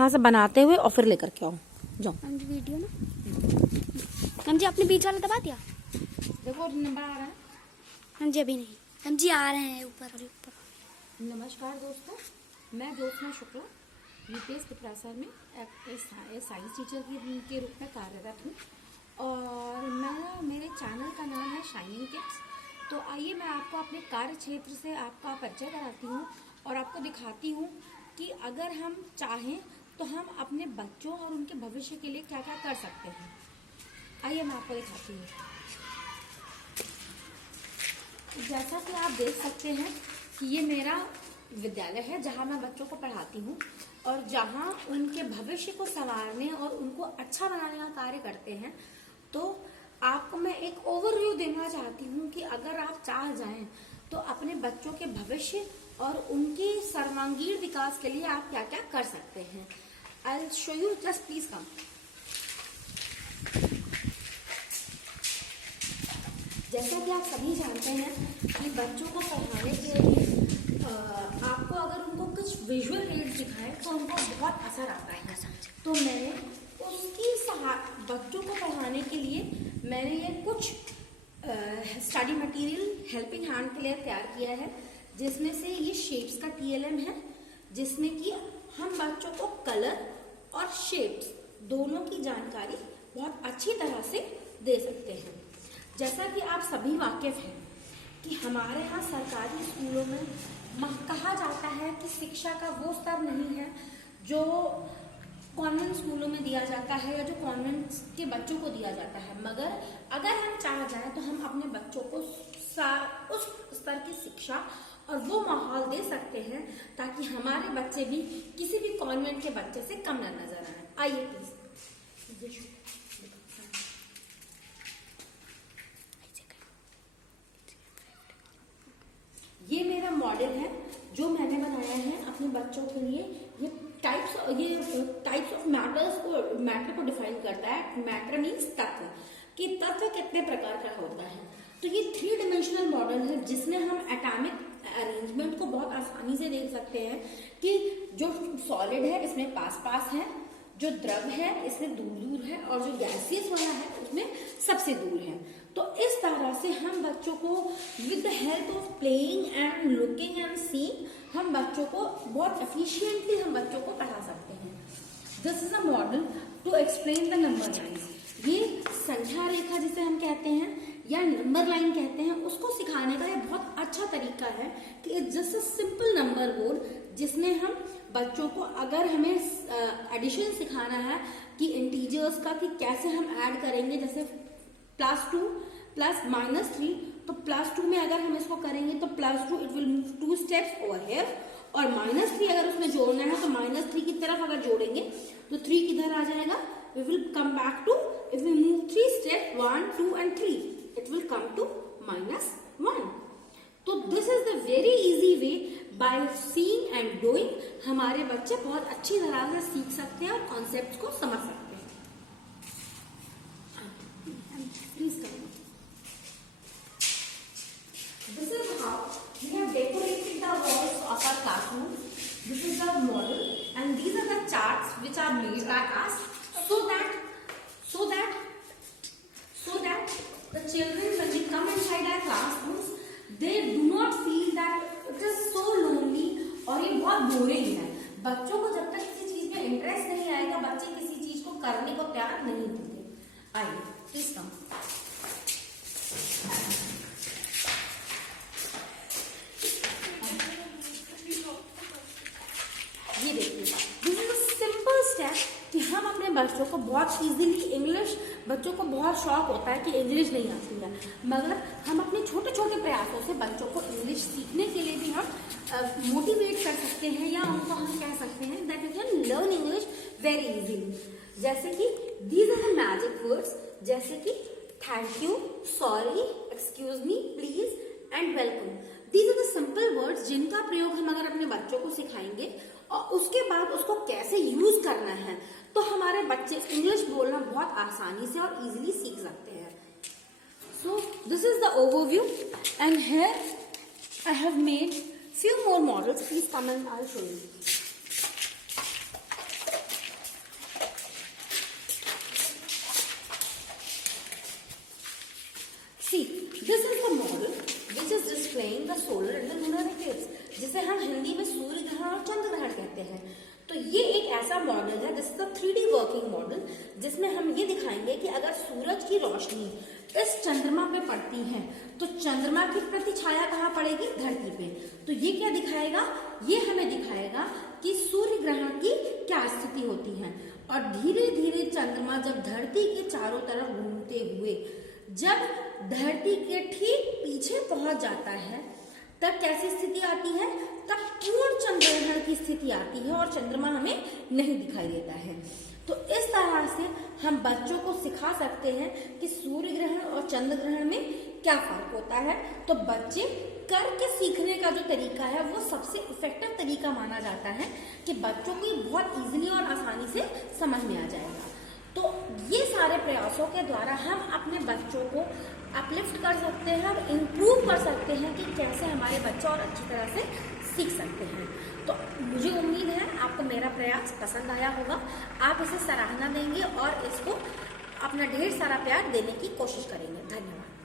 यहाँ से बनाते हुए और फिर लेकर के आओ। जाओ। हाँ जी वीडियो ना। हम जी आपने बीच वाला दबा दिया। देखो नंबर आ रहा है। हाँ जी अभी नहीं। हम जी आ रहे हैं ऊपर और ऊपर। नमस्कार दोस्तों, मैं ज्योत्सना शुक्ला यूपीएस पिपरासर में साइंस टीचर के रूप में कार्यरत हूँ और मेरे चैनल का नाम है शाइनिंग किड्स। तो आइए मैं आपको अपने कार्य क्षेत्र से आपका परिचय कराती हूँ और आपको दिखाती हूँ कि अगर हम चाहें तो हम अपने बच्चों और उनके भविष्य के लिए क्या क्या कर सकते हैं। आइए मैं आपको दिखाती हूँ। जैसा कि आप देख सकते हैं कि ये मेरा विद्यालय है जहाँ मैं बच्चों को पढ़ाती हूँ और जहाँ उनके भविष्य को संवारने और उनको अच्छा बनाने का कार्य करते हैं। तो आपको मैं एक ओवरव्यू देना चाहती हूँ कि अगर आप चाह जाएं तो अपने बच्चों के भविष्य और उनके सर्वांगीण विकास के लिए आप क्या क्या कर सकते हैं। I will show you, just please come. जैसा कि आप सभी जानते हैं कि बच्चों को पढ़ाने के लिए आपको अगर उनको कुछ विजुअल एड्स दिखाएं तो उनको बहुत असर आता है। तो मैंने उसकी बच्चों को पढ़ाने के लिए मैंने ये कुछ स्टडी मटेरियल हेल्पिंग हैंड के लिए तैयार किया है, जिसमें से ये शेप्स का TLM है, जिसमें कि हम बच्चों को कलर और शेप्स दोनों की जानकारी बहुत अच्छी तरह से दे सकते हैं। जैसा कि आप सभी वाकिफ हैं कि हमारे यहाँ सरकारी स्कूलों में कहा जाता है कि शिक्षा का वो स्तर नहीं है जो कॉन्वेंट स्कूलों में दिया जाता है या जो कॉन्वेंट के बच्चों को दिया जाता है। मगर अगर हम चाह जाएं तो हम अपने बच्चों को उस स्तर की शिक्षा और वो माहौल दे सकते हैं ताकि हमारे बच्चे भी किसी भी कॉन्वेंट के बच्चे से कम न नजर आए। आइए प्लीज। ये मेरा मॉडल है जो मैंने बनाया है अपने बच्चों के लिए। ये टाइप्स ऑफ मैटर को डिफाइन करता है। मैटर मीन्स तत्व, कि तत्व कितने प्रकार का होता है। तो ये 3 डायमेंशनल मॉडल है जिसमें हम एटॉमिक अरेंजमेंट को बहुत आसानी से देख सकते हैं कि जो सॉलिड है इसमें पास पास है, जो द्रव है इसमें दूर दूर है और जो गैसियस वाला है उसमें सबसे दूर है। तो इस तरह से हम बच्चों को with the help of playing and looking and seeing हम बच्चों को बहुत एफिशिएंटली हम बच्चों को पढ़ा सकते हैं। This is a model to explain the number lines. ये संख्या रेखा जिसे हम कहते हैं या नंबर लाइन कहते हैं, उसको सिखाने का ये बहुत अच्छा तरीका है कि it's just a simple number board जिसमें हम बच्चों को, अगर हमें एडिशन सिखाना है कि इंटीजर्स का, कि कैसे हम ऐड करेंगे, जैसे +2 प्लस -3, तो +2 में अगर हम इसको करेंगे तो +2 it will move 2 steps over here, और -3 अगर उसमें जोड़ना है तो -3 की तरफ अगर जोड़ेंगे तो 3 किधर आ जाएगा, we will come back to, if we move 3 step 1 2 and 3 it will come to -1। तो this is the very easy way, by seeing and doing हमारे बच्चे बहुत अच्छी तरह से सीख सकते हैं और कॉन्सेप्ट को समझ सकते हैं। प्लीज करो। This is how we have decorated the walls of our classroom. This is the model and these are the charts which are made by us so that the children, when they come inside our classrooms, they do not feel that it is so lonely और ये बहुत boring है। बच्चों को जब तक किसी चीज में इंटरेस्ट नहीं आएगा, बच्चे किसी चीज को करने को तैयार नहीं होंगे। आइए प्लीज कम। ये देखिए, this is a simple step कि हम अपने बच्चों को बहुत इजीली इंग्लिश, बच्चों को बहुत शौक होता है कि इंग्लिश नहीं आती है, मगर हम अपने छोटे छोटे प्रयासों से बच्चों को इंग्लिश सीखने के लिए भी हम मोटिवेट कर सकते हैं, या उनको हम कह सकते हैं that you can learn English very easily. जैसे कि these are the magic words, जैसे कि thank you, sorry, excuse me, please and welcome. These are the simple words जिनका प्रयोग हम अगर अपने बच्चों को सिखाएंगे और उसके बाद उसको कैसे यूज करना है तो हमारे बच्चे इंग्लिश बोलना बहुत आसानी से और इजीली सीख सकते हैं। So this is the overview and here I have made few more models. Please come and I'll show you. देखते हैं। तो ये एक ऐसा मॉडल है, this is the 3D working model, जिसमें हम ये दिखाएंगे कि अगर सूरज की रोशनी इस चंद्रमा पे पड़ती है तो चंद्रमा की प्रतिछाया कहाँ पड़ेगी, धरती पे। तो ये क्या दिखाएगा, ये हमें दिखाएगा कि सूर्य ग्रहण की क्या स्थिति होती है। और धीरे धीरे चंद्रमा जब धरती के चारों तरफ घूमते हुए जब धरती के ठीक पीछे पहुंच जाता है तब कैसी स्थिति आती है, तब पूर्ण चंद्र ग्रहण की स्थिति आती है और चंद्रमा हमें नहीं दिखाई देता है। तो इस तरह से हम बच्चों को सिखा सकते हैं कि सूर्य ग्रहण और चंद्र ग्रहण में क्या फर्क होता है। तो बच्चे करके सीखने का जो तरीका है वो सबसे इफेक्टिव तरीका माना जाता है कि बच्चों को बहुत इजीली और आसानी से समझ में आ जाएगा। तो ये सारे प्रयासों के द्वारा हम अपने बच्चों को अपलिफ्ट कर सकते हैं और इम्प्रूव कर सकते हैं कि कैसे हमारे बच्चे और अच्छी तरह से सीख सकते हैं। तो मुझे उम्मीद है आपको मेरा प्रयास पसंद आया होगा, आप इसे सराहना देंगे और इसको अपना ढेर सारा प्यार देने की कोशिश करेंगे। धन्यवाद।